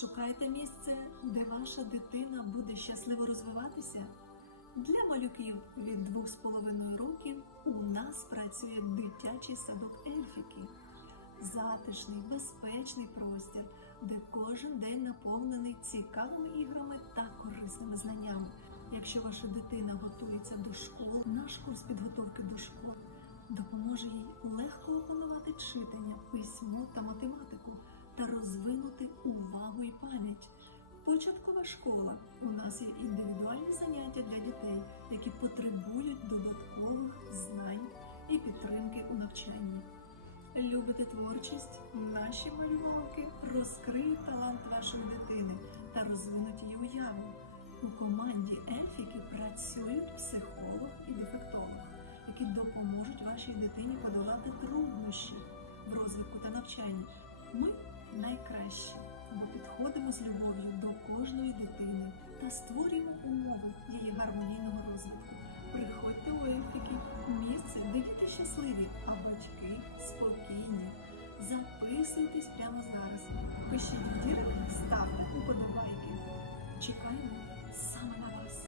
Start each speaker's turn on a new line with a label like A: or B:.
A: Шукайте місце, де ваша дитина буде щасливо розвиватися. Для малюків від 2,5 років у нас працює дитячий садок Ельфіки. Затишний, безпечний простір, де кожен день наповнений цікавими іграми та корисними знаннями. Якщо ваша дитина готується до школи, наш курс підготовки до школи допоможе їй легко опанувати читання, письмо та математику та розвинути увагу і пам'ять. Початкова школа. У нас є індивідуальні заняття для дітей, які потребують додаткових знань і підтримки у навчанні. Любите творчість? Наші малювалки розкриють талант вашої дитини та розвинуть її уяву. У команді Ельфіки працюють психолог і дефектолог, які допоможуть вашій дитині подолати труднощі в розвитку та навчанні. Ми найкращі, бо підходимо з любов'ю до кожної дитини та створюємо умови її гармонійного розвитку. Приходьте у ефіки, місце, де діти щасливі, а батьки спокійні. Записуйтесь прямо зараз. Пишіть вірили, ставте уподобайки. Чекаємо.